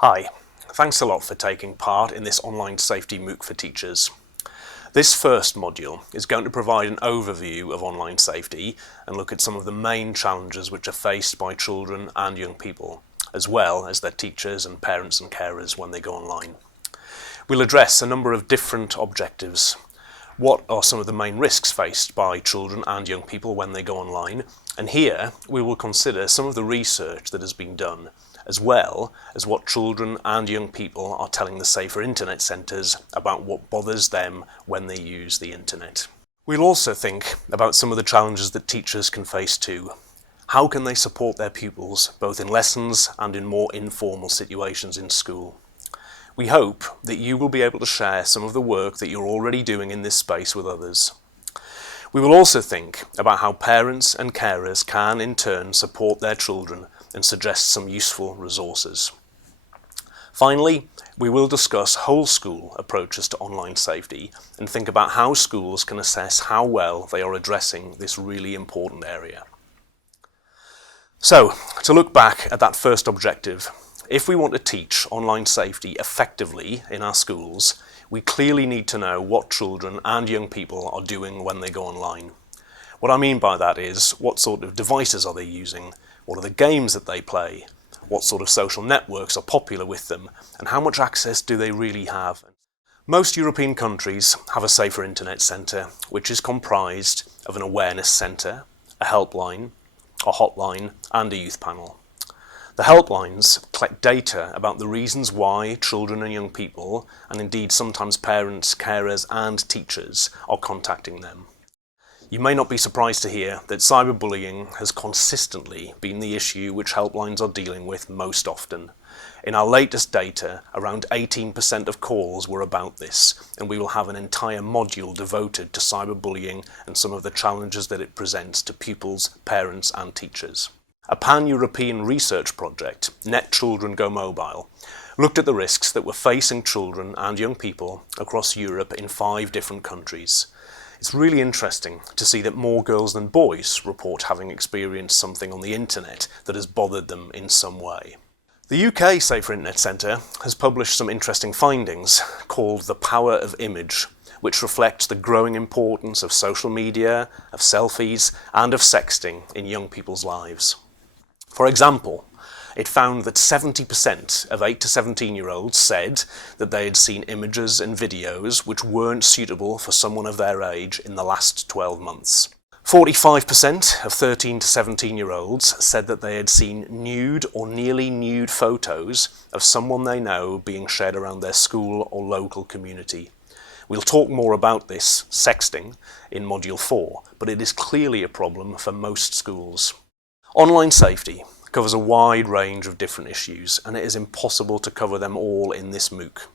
Hi, thanks a lot for taking part in this online safety MOOC for teachers. This first module is going to provide an overview of online safety and look at some of the main challenges which are faced by children and young people, as well as their teachers and parents and carers when they go online. We'll address a number of different objectives. What are some of the main risks faced by children and young people when they go online? And here we will consider some of the research that has been done, as well as what children and young people are telling the Safer Internet Centres about what bothers them when they use the internet. We'll also think about some of the challenges that teachers can face too. How can they support their pupils, both in lessons and in more informal situations in school? We hope that you will be able to share some of the work that you're already doing in this space with others. We will also think about how parents and carers can in turn support their children and suggest some useful resources. Finally, we will discuss whole school approaches to online safety and think about how schools can assess how well they are addressing this really important area. So, to look back at that first objective, if we want to teach online safety effectively in our schools, we clearly need to know what children and young people are doing when they go online. What I mean by that is, what sort of devices are they using? What are the games that they play? What sort of social networks are popular with them? And how much access do they really have? Most European countries have a Safer Internet Centre, which is comprised of an awareness centre, a helpline, a hotline, and a youth panel. The helplines collect data about the reasons why children and young people, and indeed sometimes parents, carers, and teachers, are contacting them. You may not be surprised to hear that cyberbullying has consistently been the issue which helplines are dealing with most often. In our latest data, around 18% of calls were about this, and we will have an entire module devoted to cyberbullying and some of the challenges that it presents to pupils, parents, and teachers. A pan-European research project, Net Children Go Mobile, looked at the risks that were facing children and young people across Europe in 5 different countries. It's really interesting to see that more girls than boys report having experienced something on the internet that has bothered them in some way. The UK Safer Internet Centre has published some interesting findings called The Power of Image, which reflects the growing importance of social media, of selfies, and of sexting in young people's lives. For example, it found that 70% of 8 to 17-year-olds said that they had seen images and videos which weren't suitable for someone of their age in the last 12 months. 45% of 13 to 17-year-olds said that they had seen nude or nearly nude photos of someone they know being shared around their school or local community. We'll talk more about this, sexting, in Module 4, but it is clearly a problem for most schools. Online safety covers a wide range of different issues, and it is impossible to cover them all in this MOOC.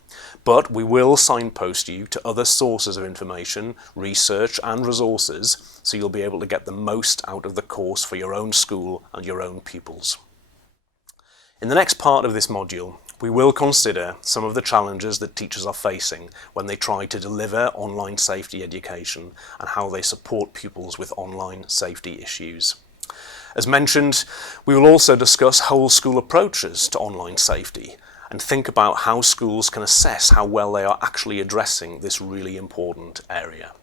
But we will signpost you to other sources of information, research and resources, so you'll be able to get the most out of the course for your own school and your own pupils. In the next part of this module, we will consider some of the challenges that teachers are facing when they try to deliver online safety education and how they support pupils with online safety issues. As mentioned, we will also discuss whole school approaches to online safety and think about how schools can assess how well they are actually addressing this really important area.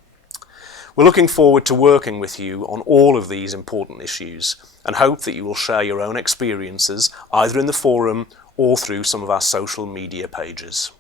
We're looking forward to working with you on all of these important issues and hope that you will share your own experiences either in the forum or through some of our social media pages.